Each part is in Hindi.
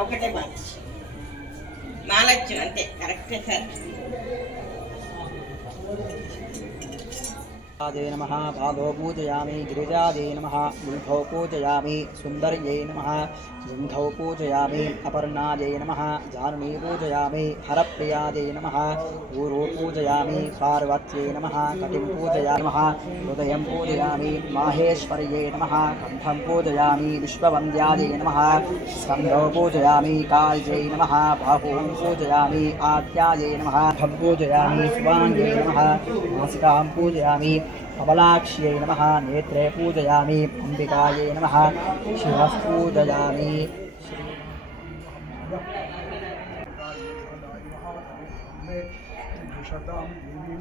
ఒకటే మార్చ్ నాలచ్చు అంతే కరెక్టే సార్. आदे नमः पादौ पूजयामि, गिरिजादे नमः मुल्भौ पूजयामि, सुन्दर्यै नमः, सिन्धौ पूजयामि, अपर्णादे नमः जाननी पूजयामि, हरप्रियादे नमः, ऊरो पूजयामि, पार्वत्यै नमः, कटिं पूजयामि नमः, हृदयं पूजयामि, माहेश्वर्यै नमः, कण्ठं पूजयामि, विश्ववन्द्यादे नमः, स्कन्धौ पूजयामि काल्यै नमः, बाहूं पूजयामि आद्यायै नमः पूजयामि स्वाङ्गे नमः नासिकां पूजयामि कमलाक्ष्यै नमः, नेत्रे पूजयामि, अम्बिकायै नमः शिवः पूजयामि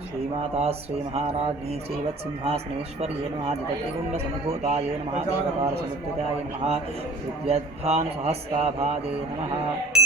श्रीमाता श्रीमहाराज्ञी श्रीवत्सिंहासनेश्वर्ये नमः दिगतिगुण्डसम्भूतायै नमः देवकारसमुद्रिताय नमः विद्यद्भानुसहस्राभादे नमः।